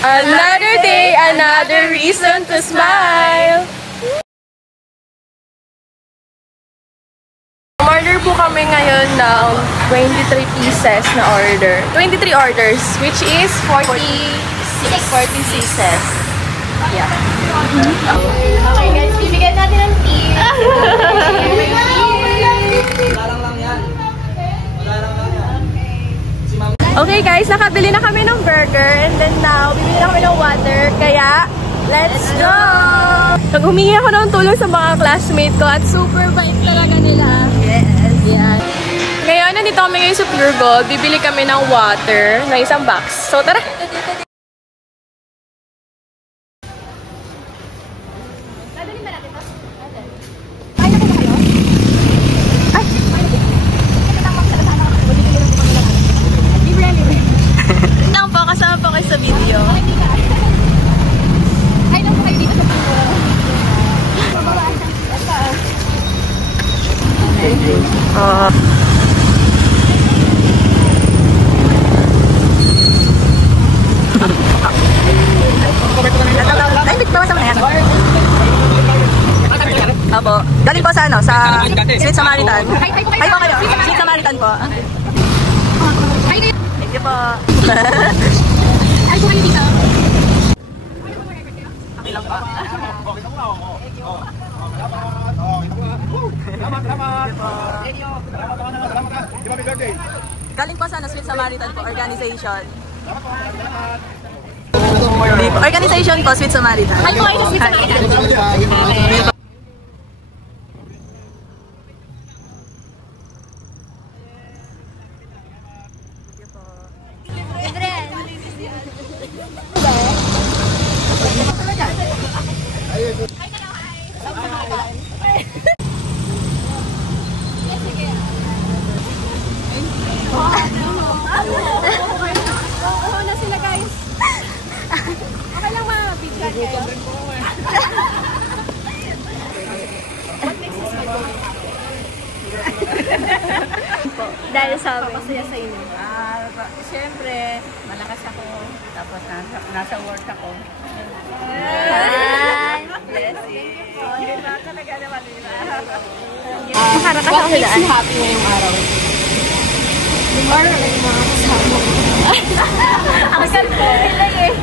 Another day, another reason to smile. Order po kami ngayon ng 23 pieces na order. 23 orders, which is 40 pieces. Yeah. Okay guys, bibigyan natin ng tea. Okay guys, nakabili na kami ng burger and then now, bibili na kami ng water. Kaya, let's go! Nag-humingi ako ng tulong sa mga classmate ko at super bait talaga nila. Yes. Yan. Ngayon, nandito kami ngayon sa Pure Gold. Bibili kami ng water na isang box. So, tara! Kasama po kayo sa video. Ay, lang po kayo dito sa video. Apo. Galing po sa ano? Sa Sweet Samaritan. Ay po kayo. Sweet Samaritan po. Thank you po. Ay po kayo dito. Okay lang po. Galing po sa ano, Sweet Samaritan po, organization. Organization po, Sweet Samaritan. Ay po kayo sa Sweet Samaritan. Oo na sila guys. Okay lang ma-video kayo. Dahil sa amin. Papasaya sa inyo. Siyempre, malakas ako. Tapos nasa work ako. Blessing. Diba? Talaga naman nila. What makes you happy ngayong araw? Or like mga kasama. Ang sarap nila eh.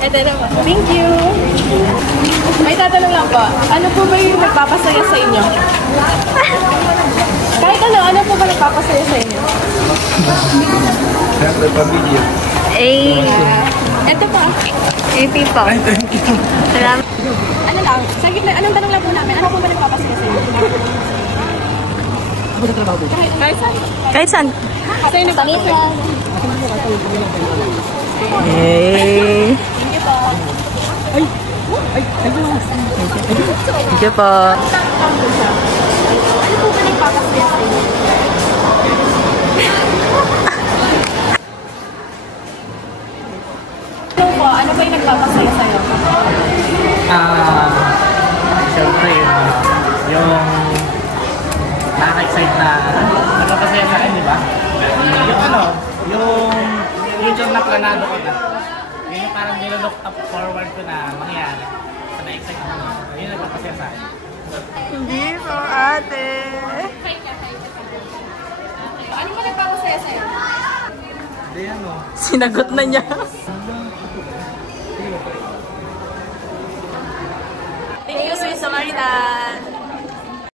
Ito naman. Thank you. May tatanong lang po. Ano po ba yung nagpapasaya sa inyo? Kahit ano po ba nagpapasaya sa inyo? Siyempre, pamilya. Ito pa. AP po. Salamat. Ano lang? Sa gitna, anong tanong lang po namin? Ano po ba nagpapasaya sa inyo? Kahit saan? Kahit saan? Sa inyo nagpapasaya? Hey. Thank you po. Thank you po. Ano po ba nagpapasaya sa inyo? Ano ba yung nagpapasaya sa'yo? Siyempre, yung nakaka-excite na nagpapasaya sa akin, di ba? Yung ano, yung future na planado ko na. Yun yung parang nilolook up forward ko na mangyari. So, na-excite ko na. Yun yung nagpapasaya sa akin. Hindi po, ate. Ano ba nagpapasaya sa'yo? Hindi ano. Sinagot na niya. Thank you, Sweet Samaritan!